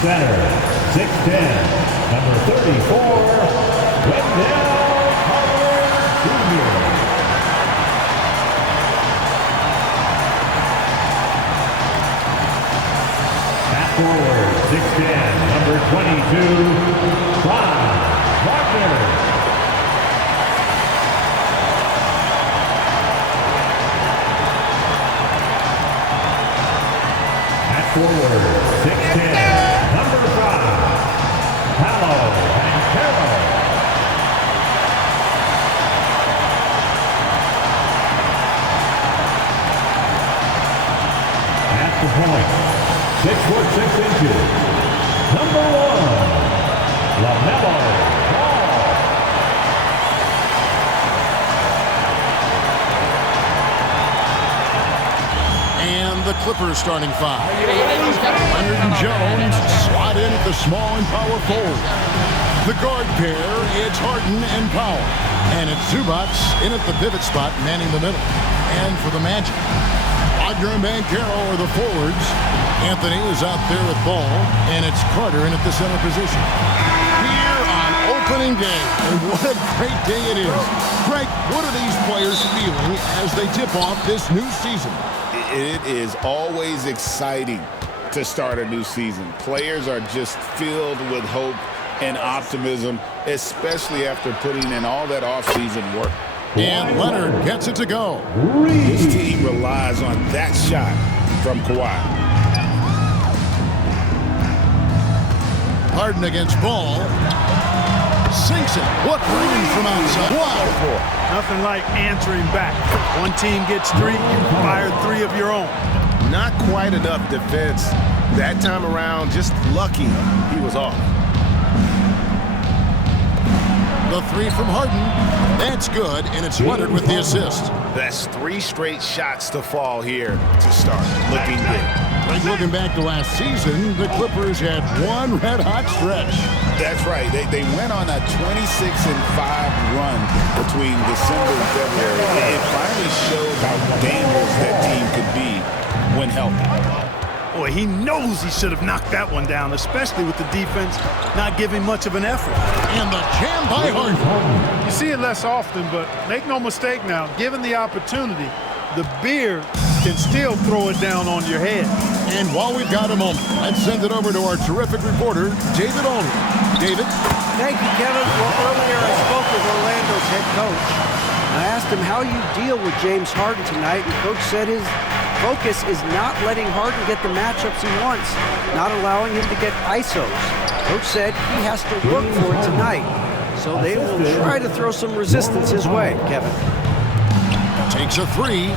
Center, 6'10", number 34, Wendell Jr. At forward, 6'10", number 22, Franz Wagner. Forward, 6'10", number 5, Paolo Banchero. At the point, 6'6", number 1, LaMelo. The Clippers starting five. Leonard and Jones slot in at the small and power forward. The guard pair, it's Harden and Powell. And it's Zubac in at the pivot spot, manning the middle. And for the Magic, Wagner and Banchero are the forwards. Anthony is out there with ball, and it's Carter in at the center position. Here on opening day, and what a great day it is. Greg, what are these players feeling as they tip off this new season? It is always exciting to start a new season. Players are just filled with hope and optimism, especially after putting in all that offseason work. And Leonard gets it to go. His team relies on that shot from Kawhi. Harden against Ball. Sinks it. What range from outside. Wow. Nothing like answering back. One team gets 3, you fire 3 of your own. Not quite enough defense that time around. Just lucky he was off. The 3 from Harden. That's good, and it's Leonard with the assist. That's 3 straight shots to fall here to start. Looking good. Like looking back to last season, the Clippers had one red-hot stretch. That's right. They went on a 26-5 run between December and February. It finally showed how dangerous that team could be when healthy. Boy, he knows he should have knocked that one down, especially with the defense not giving much of an effort. And the jam by Harden. You see it less often, but make no mistake now, given the opportunity, the beard can still throw it down on your head. And while we've got a moment, let's send it over to our terrific reporter, David Aldridge. David? Thank you, Kevin. Well, earlier I spoke with Orlando's head coach. I asked him how you deal with James Harden tonight, and Coach said his focus is not letting Harden get the matchups he wants, not allowing him to get ISOs. Coach said he has to work for it tonight, so they will try to throw some resistance his way, Kevin. Takes a 3.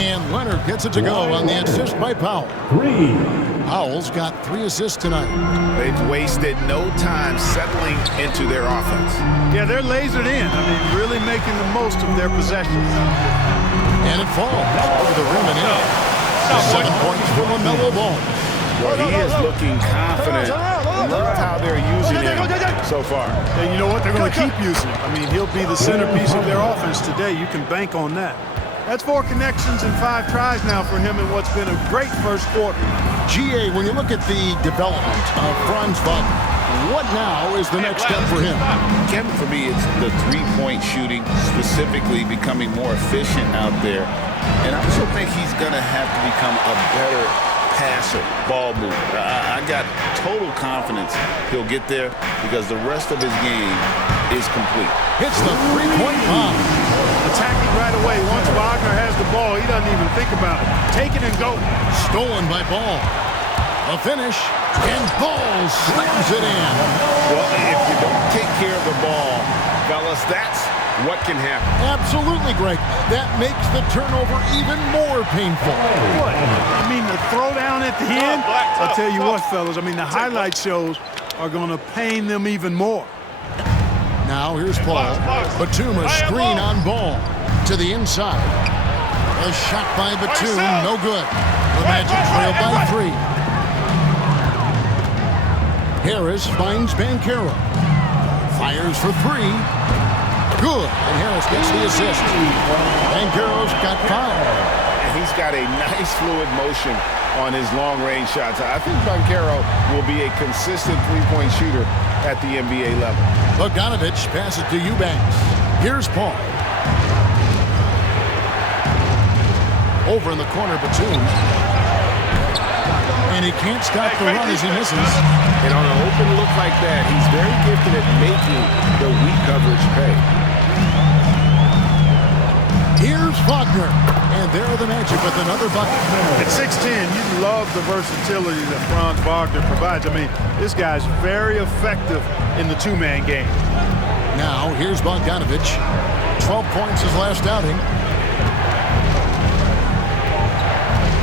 And Leonard gets it to go on the assist by Powell. 3. Powell's got 3 assists tonight. They've wasted no time settling into their offense. Yeah, they're lasered in. I mean, really making the most of their possessions. And it falls over the rim and in. 7 points for LaMelo Ball. Well, he is looking confident. Love how they're using him so far. And you know what? They're going to keep using him. I mean, he'll be the centerpiece of their offense today. You can bank on that. That's 4 connections and 5 tries now for him in what's been a great first quarter. GA, when you look at the development of Franz Wagner, what now is the next step for him? Kevin, for me, it's the three-point shooting, specifically becoming more efficient out there. And I also think he's going to have to become a better passer, ball mover. I got total confidence he'll get there because the rest of his game is complete. Hits the three-point bomb. Attacking right away. Once Wagner has the ball, he doesn't even think about it. Take it and go. Stolen by Ball. A finish, and Ball slams it in. Well, if you don't take care of the ball, fellas, that's what can happen. Absolutely, Greg. That makes the turnover even more painful. What? I mean, the throwdown at the end? I'll tell you what, fellas. I mean, the highlight shows are going to pain them even more. Now here's Paul. Batum, a screen on Ball to the inside. A shot by Batum, no good. The Magic trail by 3. Harris finds Banchero. Fires for 3. Good, and Harris gets the assist. Banchero's got 5. he's got a nice fluid motion on his long-range shots. I think Banchero will be a consistent three-point shooter at the NBA level. Bogdanovich passes to Eubanks. Here's Paul. Over in the corner, Batum. And he can't stop the run as he misses. And on an open look like that, he's very gifted at making the weak coverage pay. Here's Wagner. And there are the Magic with another bucket. At 6'10", you love the versatility that Franz Wagner provides. I mean, this guy's very effective in the two-man game. Now, here's Bogdanovich. 12 points his last outing.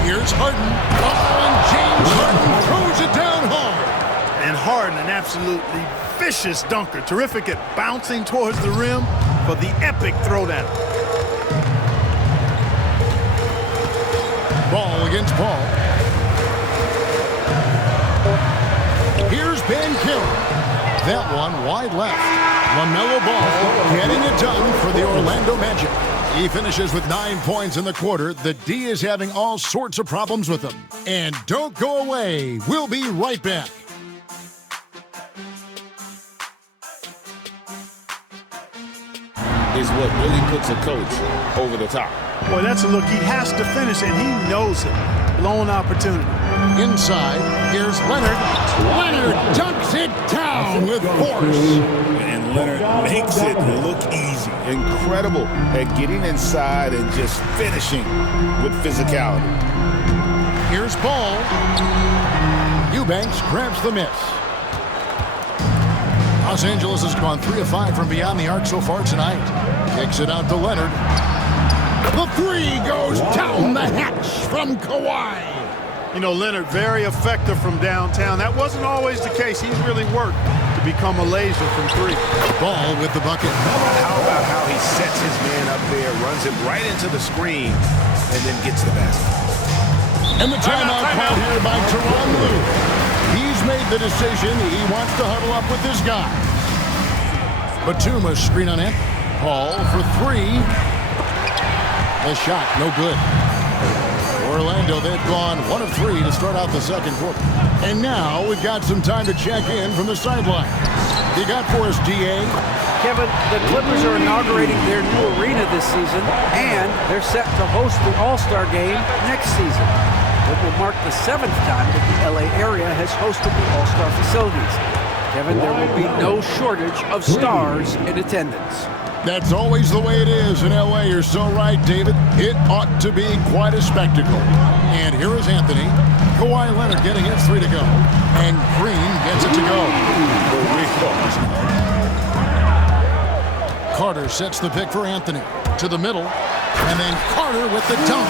Here's Harden. And James Harden throws it down hard. And Harden, an absolutely vicious dunker. Terrific at bouncing towards the rim for the epic throwdown. Ball against Paul. Here's Banchero. That one wide left. LaMelo Ball getting it done for the Orlando Magic. He finishes with 9 points in the quarter. The D is having all sorts of problems with him. And don't go away. We'll be right back. Is what really puts a coach over the top. Boy, that's a look he has to finish, and he knows it. Blown opportunity. Inside, here's Leonard. Leonard dunks it down with force. And Leonard makes it look easy. Incredible at getting inside and just finishing with physicality. Here's Ball. Eubanks grabs the miss. Los Angeles has gone 3 of 5 from beyond the arc so far tonight. Kicks it out to Leonard. The three goes down the hatch from Kawhi. You know, Leonard, very effective from downtown. That wasn't always the case. He's really worked to become a laser from three. Ball with the bucket. How about how he sets his man up there, runs it right into the screen, and then gets the basket. And the timeout called here by Tyronn Lue. He's made the decision. He wants to huddle up with his guys. Batum a screen on it. Paul for three. The shot, no good. Orlando, they've gone 1 of 3 to start out the second quarter. And now we've got some time to check in from the sideline. You got for us, DA? Kevin, the Clippers are inaugurating their new arena this season, and they're set to host the All-Star Game next season. It will mark the 7th time that the LA area has hosted the All-Star facilities. Kevin, there will be no shortage of stars in attendance. That's always the way it is in LA. You're so right, David. It ought to be quite a spectacle. And here is Anthony. Kawhi Leonard getting his 3 to go. And Green gets it to go. Carter sets the pick for Anthony. To the middle. And then Carter with the dunk.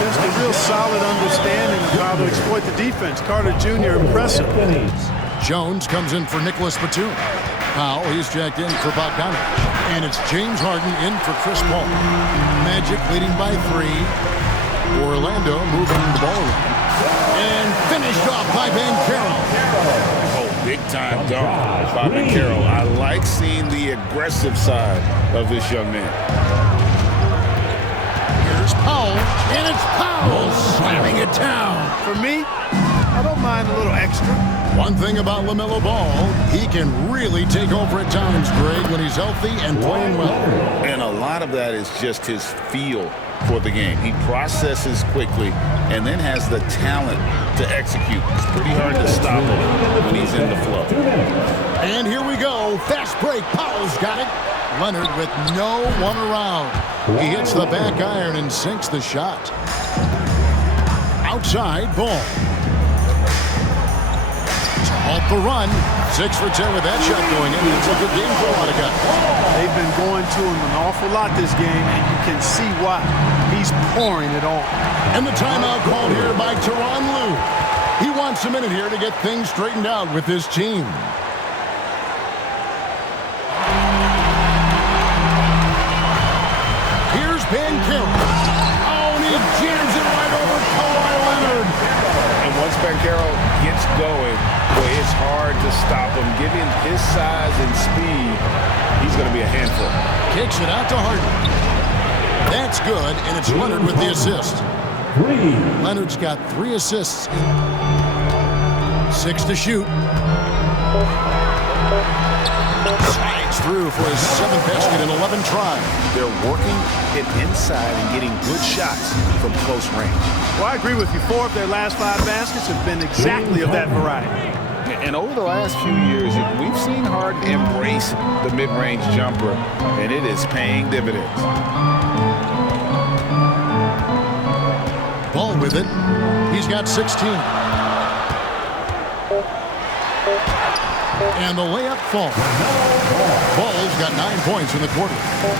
Just a real solid understanding of how to exploit the defense. Carter Jr. impressive. Jones comes in for Nicholas Batum. Powell, he's jacked in for Bogdanovich. And it's James Harden in for Chris Paul. Magic leading by 3. Orlando moving the ball around. And finished off by Banchero. Oh, big-time dunk by Banchero. I like seeing the aggressive side of this young man. Here's Powell, and it's Powell slamming it down. For me, I don't mind a little extra. One thing about LaMelo Ball, he can really take over at times, Greg, when he's healthy and playing well. And a lot of that is just his feel for the game. He processes quickly and then has the talent to execute. It's pretty hard to stop him when he's in the flow. And here we go. Fast break. Powell's got it. Leonard with no one around. He hits the back iron and sinks the shot. Outside, Ball. Off the run. 6 for 10 with that shot going in. It's a good game for a lot of guys. They've been going to him an awful lot this game, and you can see why. He's pouring it on. And the timeout called here by Tyronn Lue. He wants a minute here to get things straightened out with his team. Here's Banchero. Oh, and he jams it right over Kawhi Leonard. And once Banchero gets going, boy, it's hard to stop him. Given his size and speed, he's going to be a handful. Kicks it out to Harden. That's good, and it's Leonard with the assist. 3. Leonard's got 3 assists, 6 to shoot. Slides through for his 7th basket in 11 tries. They're working it inside and getting good shots from close range. Well, I agree with you. 4 of their last 5 baskets have been exactly of that variety. And over the last few years, we've seen Harden embrace the mid-range jumper, and it is paying dividends. Ball with it. He's got 16. And the layup falls. Ball's got 9 points in the quarter.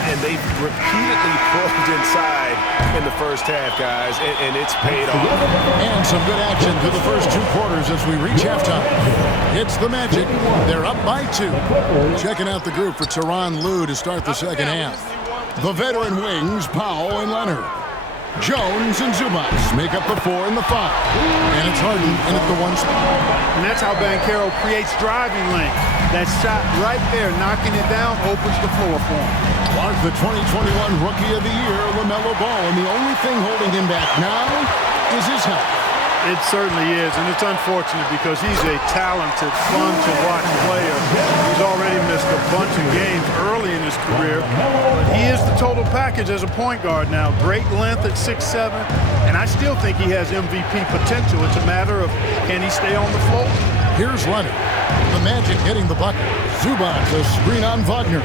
And they've repeatedly probed inside in the first half, guys, and it's paid off. And some good action through the first 2 quarters as we reach halftime. It's the Magic. They're up by 2. Checking out the group for Tyronn Lue to start the second half. The veteran wings, Powell and Leonard. Jones and Zubac make up the 4 and the 5. And it's Harden in at the 1 spot. And that's how Banchero creates driving lane. That shot right there, knocking it down, opens the floor for him. Clark, the 2021 Rookie of the Year, LaMelo Ball, and the only thing holding him back now is his health. It certainly is, and it's unfortunate because he's a talented, fun-to-watch player. He's already missed a bunch of games early in his career, but he is the total package as a point guard now. Great length at 6'7", and I still think he has MVP potential. It's a matter of can he stay on the floor. Here's Leonard. The Magic getting the bucket. Zubac, a screen on Wagner.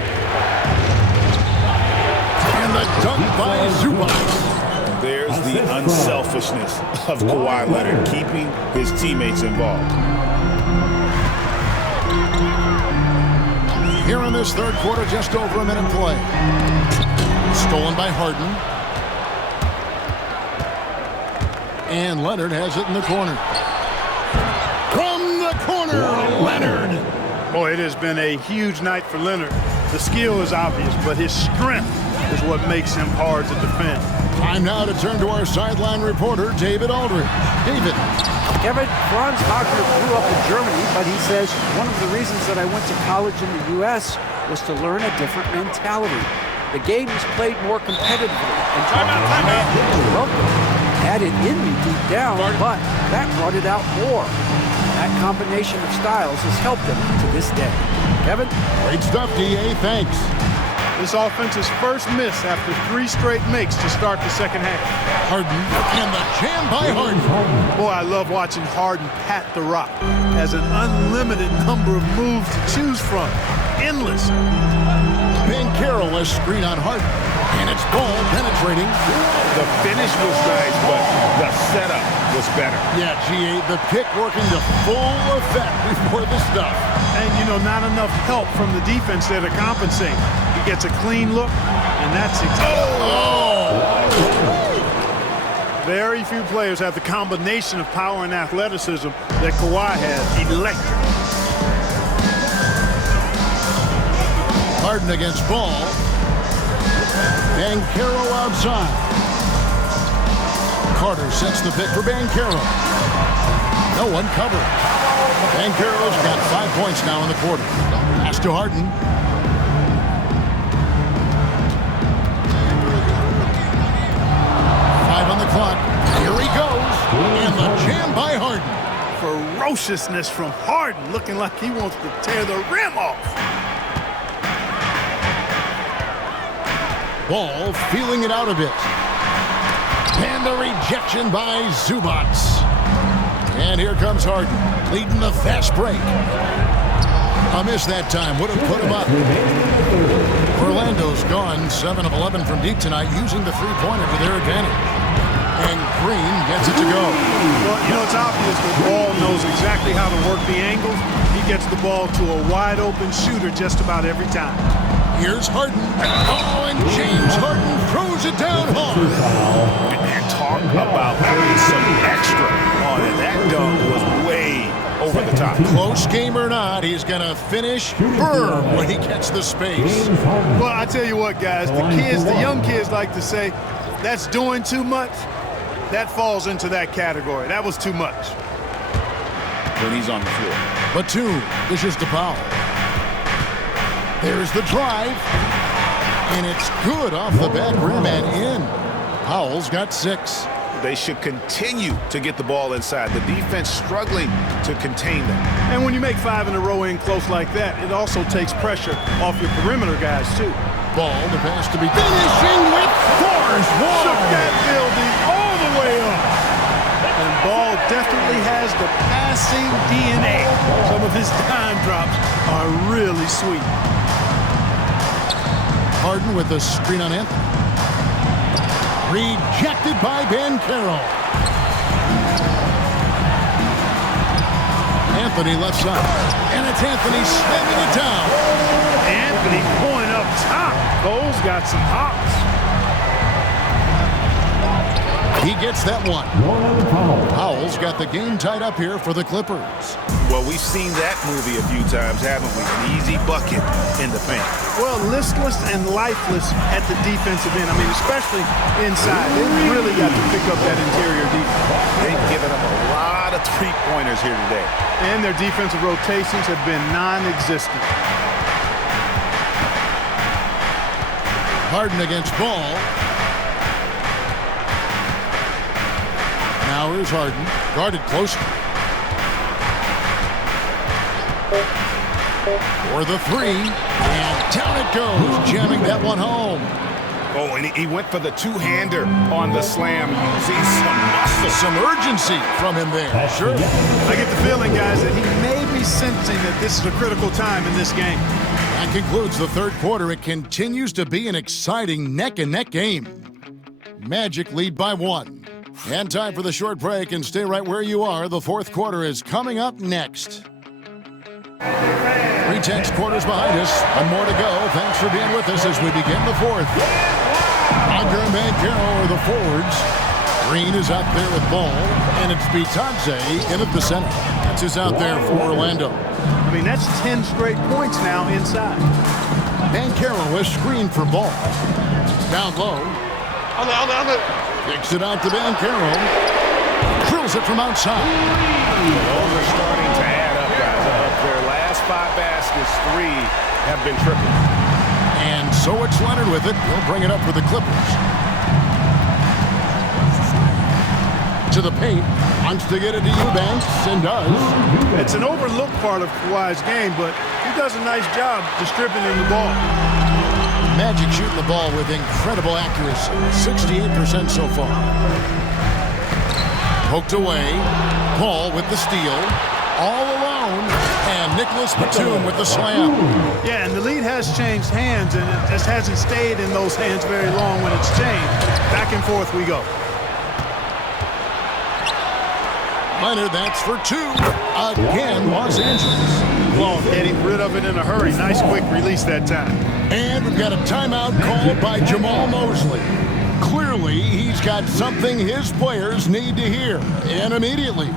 And the dunk by Zubac. There's the unselfishness of Kawhi Leonard, keeping his teammates involved. Here in this third quarter, just over a minute play. Stolen by Harden. And Leonard has it in the corner. From the corner, Leonard. Boy, it has been a huge night for Leonard. The skill is obvious, but his strength is what makes him hard to defend. Time now to turn to our sideline reporter, David Aldridge. David. Kevin, Franz Wagner grew up in Germany, but he says one of the reasons that I went to college in the U.S. was to learn a different mentality. The game is played more competitively. And had it in me deep down, but that brought it out more. That combination of styles has helped him to this day. Kevin? Great stuff, D.A. Thanks. This offense's first miss after 3 straight makes to start the second half. Harden and the jam by Harden. Boy, I love watching Harden pat the rock. Has an unlimited number of moves to choose from. Endless. Banchero a screen on Harden. And it's ball penetrating. The finish was nice, but the setup was better. Yeah, G.A., the pick working to full effect before the stuff. And, not enough help from the defense there to compensate. He gets a clean look, and that's exactly. Very few players have the combination of power and athleticism that Kawhi has. Electric. Harden against Ball. Banchero outside. Carter sets the pick for Banchero. No one covered. Banchero's got 5 points now in the quarter. Pass to Harden. On the clock. Here he goes. And the jam by Harden. Ferociousness from Harden, looking like he wants to tear the rim off. Ball feeling it out a bit. And the rejection by Zubac. And here comes Harden, leading the fast break. A miss that time would have put him up. Orlando's gone 7 of 11 from deep tonight, using the three-pointer to their advantage. And Green gets it to go. Well, it's obvious that Ball knows exactly how to work the angles. He gets the ball to a wide-open shooter just about every time. Here's Harden. Oh, and James Harden throws it down hard. And talk about putting some extra on it. That dunk was way over the top. Close game or not, he's going to finish firm when he gets the space. Well, I tell you what, guys, the young kids like to say, that's doing too much. That falls into that category. That was too much. When he's on the floor. Batum dishes to Powell. There's the drive. And it's good off the back rim and in. Powell's got 6. They should continue to get the ball inside. The defense struggling to contain them. And when you make 5 in a row in close like that, it also takes pressure off your perimeter guys, too. Ball, the pass to be finishing with force. Shook that building all the way up. And Ball definitely has the passing DNA. Some of his dime drops are really sweet. Harden with the screen on Anthony. Rejected by Banchero. Anthony left side. And it's Anthony slamming it down. Anthony going up top. Cole's got some hops. He gets that one. Powell's got the game tied up here for the Clippers. Well, we've seen that movie a few times, haven't we? An easy bucket in the paint. Well, listless and lifeless at the defensive end. I mean, especially inside. They really got to pick up that interior defense. They've given up a lot of three-pointers here today. And their defensive rotations have been non-existent. Harden against Ball. Now here's Harden, guarded closely. For the three, and down it goes, jamming that one home. Oh, and he went for the two-hander on the slam, using some muscle. Some urgency from him there. Sure. I get the feeling, guys, that he may be sensing that this is a critical time in this game. That concludes the third quarter. It continues to be an exciting neck-and-neck game. Magic lead by 1. And time for the short break, and stay right where you are. The fourth quarter is coming up next. 3 tenths quarters behind us, and more to go. Thanks for being with us as we begin the fourth. Wagner and Banchero are the forwards. Green is out there with Ball, and it's Bitadze in at the center. That's who's out there for Orlando. I mean, that's 10 straight points now inside. Banchero is screened for Ball. Down low. Kicks it out to Banchero. Drills it from outside. Those are starting to add up, guys. Their last 5 baskets, 3 have been triple. And so it's Leonard with it. He'll bring it up for the Clippers. To the paint. Wants to get it to Eubanks, and does. It's an overlooked part of Kawhi's game, but he does a nice job distributing the ball. Magic shooting the ball with incredible accuracy. 68% so far. Poked away. Paul with the steal. All alone. And Nicholas Batum with the slam. Yeah, and the lead has changed hands, and it just hasn't stayed in those hands very long when it's changed. Back and forth we go. Leonard, that's for 2. Again, Los Angeles. Well, getting rid of it in a hurry. Nice quick release that time. And we've got a timeout called by Jamal Mosley. Clearly, he's got something his players need to hear, and immediately.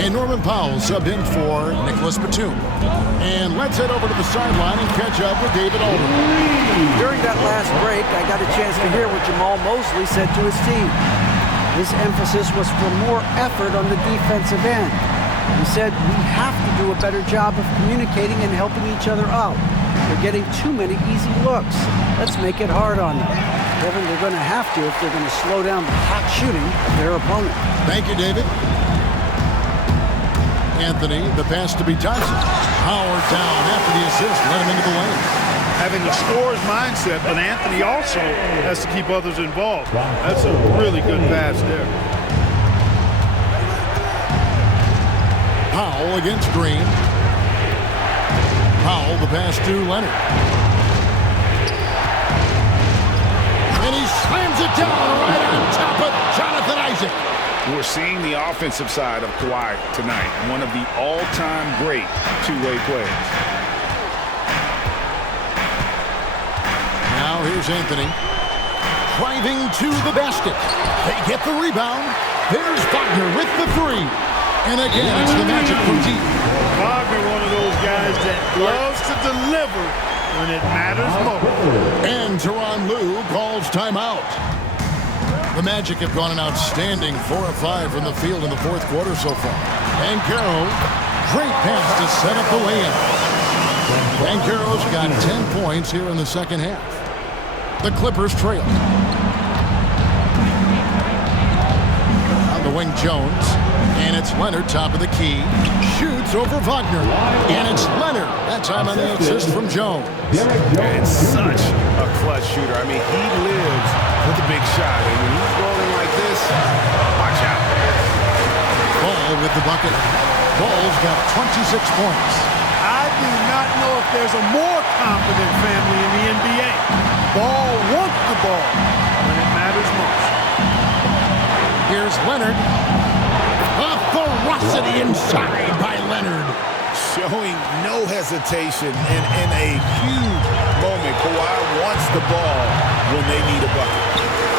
And Norman Powell subbed in for Nicholas Batum. And let's head over to the sideline and catch up with David Alderman. During that last break, I got a chance to hear what Jamal Mosley said to his team. His emphasis was for more effort on the defensive end. He said, we have to do a better job of communicating and helping each other out. They're getting too many easy looks. Let's make it hard on them. Kevin, they're going to have to if they're going to slow down the hot shooting of their opponent. Thank you, David. Anthony, the pass to Bitadze. Howard down after the assist, let him into the lane. Having a scorer's mindset, but Anthony also has to keep others involved. That's a really good pass there. Powell against Green. Powell, the pass to Leonard. And he slams it down right on top of Jonathan Isaac. We're seeing the offensive side of Kawhi tonight. One of the all-time great two-way players. Now here's Anthony. Driving to the basket. They get the rebound. There's Wagner with the 3. And again, it's the Magic from deep. Wagner, one of those guys that loves to deliver when it matters most. And Tyronn Lue calls timeout. The Magic have gone an outstanding 4 of 5 from the field in the fourth quarter so far. Banchero, great pass to set up the lay-in. Banchero's got 10 points here in the second half. The Clippers trail. wing Jones. And it's Leonard, top of the key. Shoots over Wagner. And it's Leonard. That time on the assist from Jones. It's such a clutch shooter. I mean, he lives with a big shot. And when he's rolling like this, watch out. Ball with the bucket. Ball's got 26 points. I do not know if there's a more confident family in the NBA. Ball wants the ball when it matters most. Here's Leonard. A ferocity inside by Leonard. Showing no hesitation and in a huge moment. Kawhi wants the ball when they need a bucket.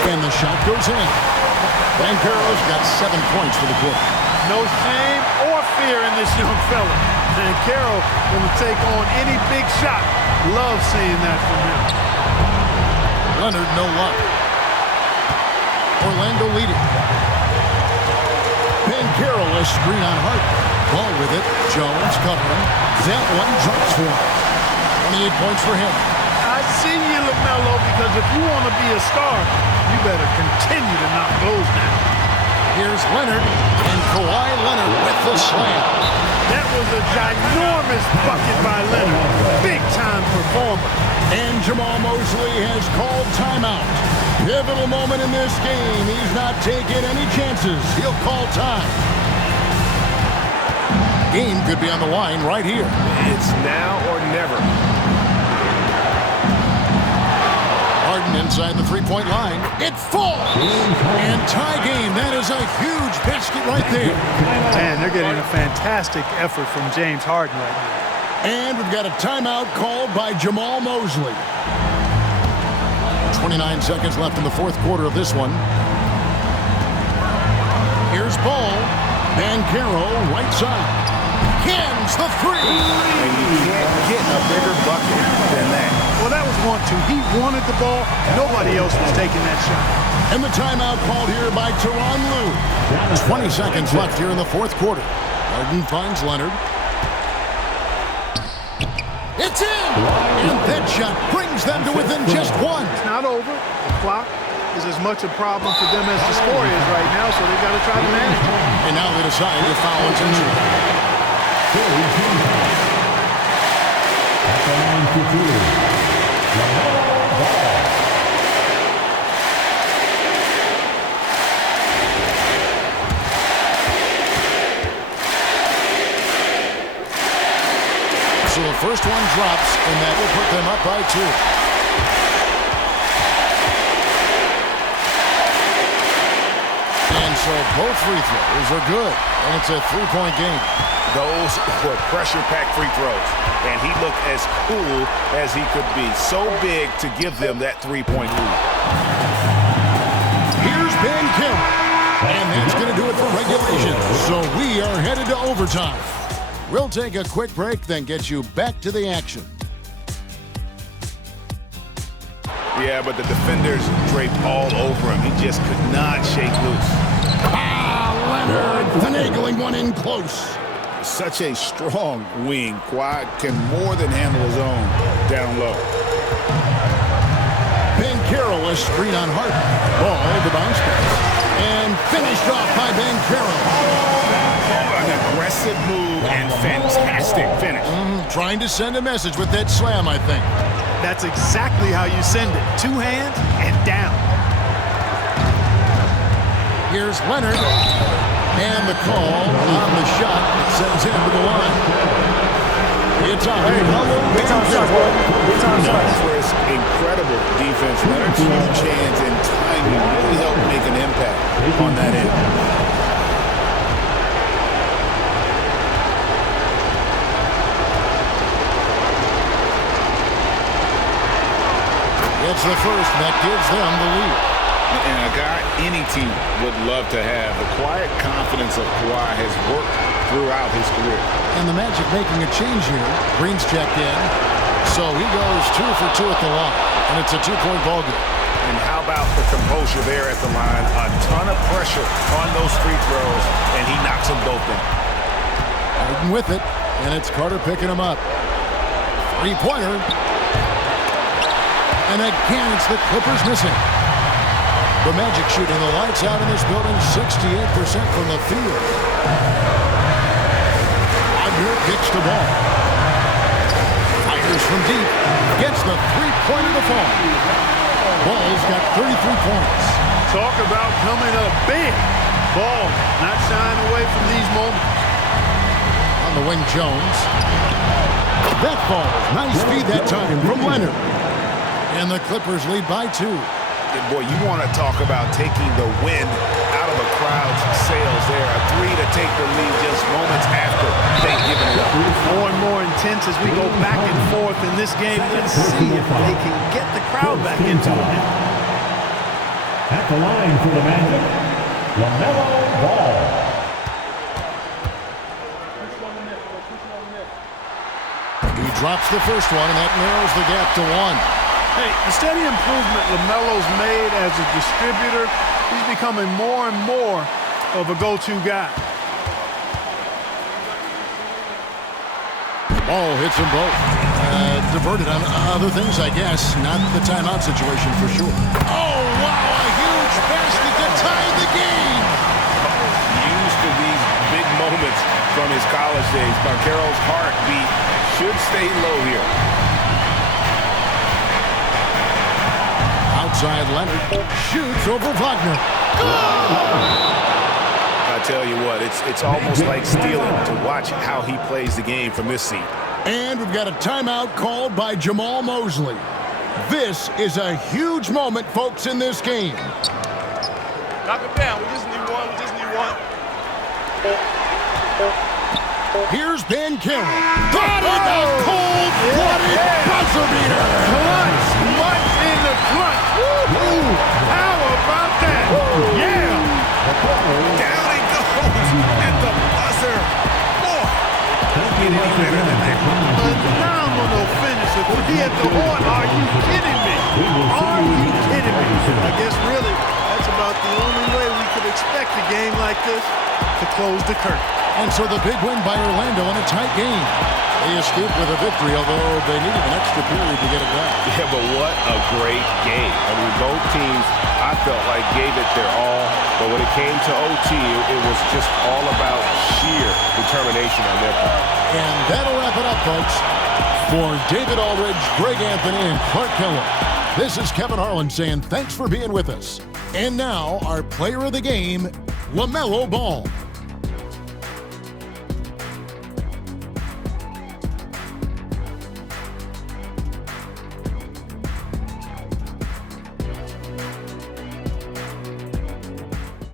And the shot goes in. Banchero's got 7 points for the quarter. No shame or fear in this young fella. And Carroll going to take on any big shot. Love seeing that from him. Leonard, no luck. Orlando leading. Banchero, a screen on Hart. Ball with it. Jones covering. That one drops for him. 28 points for him. I see you, LaMelo, because if you want to be a star, you better continue to knock those down. Here's Leonard, and Kawhi Leonard with the slam. That was a ginormous bucket by Leonard. Big-time performer. And Jamal Mosley has called timeout. Pivotal moment in this game. He's not taking any chances. He'll call time. Game could be on the line right here. It's now or never. Harden inside the three-point line. It falls. And tie game. That is a huge basket right there. Man, they're getting a fantastic effort from James Harden right now. And we've got a timeout called by Jamal Mosley. 29 seconds left in the fourth quarter of this one. Here's ball. Banchero, right side. Cans the three. And you can't get a bigger bucket than that. Well, that was 1-2. He wanted the ball. Nobody else was taking that shot. And the timeout called here by Tyronn Lue. 20 seconds left here in the fourth quarter. Harden finds Leonard. It's in! And that shot brings them to within just one. It's not over. The clock is as much a problem for them as the score is right now, so they've got to try to manage it. And now they decide to foul intentionally. At the line for two, LaMelo Ball. So the first one drops, and that will put them up by 2. And so both free throws are good, and it's a three-point game. Those were pressure-packed free throws, and he looked as cool as he could be. So big to give them that three-point lead. Here's Banchero, and that's going to do it for regulation. So we are headed to overtime. We'll take a quick break, then get you back to the action. Yeah, but the defenders draped all over him. He just could not shake loose. Leonard finagling one in close. Such a strong wing. Kawhi can more than handle his own down low. Banchero, a screen on Hart. Ball, the bounce back. And finished off by Banchero. An aggressive move and fantastic finish. Trying to send a message with that slam, I think. That's exactly how you send it. 2 hands and down. Here's Leonard. And the call on the shot that sends him to the line. It's on. Chris, incredible defense. Leonard's huge hands and timing really helped make an impact on that end. It's the first that gives them the lead. And a guy any team would love to have. The quiet confidence of Kawhi has worked throughout his career. And the Magic making a change here. Green's checked in. So he goes 2 for 2 at the line. And it's a 2-point ball game. And how about the composure there at the line? A ton of pressure on those free throws, and he knocks them both in. Harden with it. And it's Carter picking him up. 3-pointer. And again, it's the Clippers missing. The Magic shooting the lights out in this building, 68% from the field. Wagner kicks the ball. Fires from deep. Gets the three-pointer to fall. Ball's got 33 points. Talk about coming up big. Ball not shying away from these moments. On the wing, Jones. That falls. Nice feed that time from Leonard. And the Clippers lead by 2. And boy, you want to talk about taking the wind out of a crowd's sails there. A three to take the lead just moments after they've given it up. More and more intense as we go back and forth in this game. Let's see if they can get the crowd back into it. At the line for the Magic, LaMelo Ball. He drops the first one, and that narrows the gap to 1. Hey, the steady improvement LaMelo's made as a distributor, he's becoming more and more of a go-to guy. Ball hits them both. Diverted on other things, I guess. Not the timeout situation for sure. Oh, wow, a huge basket to tie the game. Used to these big moments from his college days. Banchero's heartbeat should stay low here. Outside Leonard shoots over Wagner. I tell you what, it's almost like stealing to watch how he plays the game from this seat. And we've got a timeout called by Jamal Mosley. This is a huge moment, folks, in this game. Knock it down. We just need one. Here's Banchero. Got it out cold-blooded buzzer beater. Clutch in the clutch. Woo-hoo. How about that? Yeah. Down he goes at the buzzer. Boy, doesn't get any better than that. Phenomenal finisher. To be at the horn. Are you kidding me? Are you kidding me? I guess really that's about the only way we could expect a game like this to close the curtain. And so the big win by Orlando in a tight game. They escaped with a victory, although they needed an extra period to get it done. Yeah, but what a great game. I mean, both teams, I felt like, gave it their all. But when it came to OT, it was just all about sheer determination on their part. And that'll wrap it up, folks. For David Aldridge, Greg Anthony, and Clark Keller, this is Kevin Harlan saying thanks for being with us. And now, our player of the game, LaMelo Ball.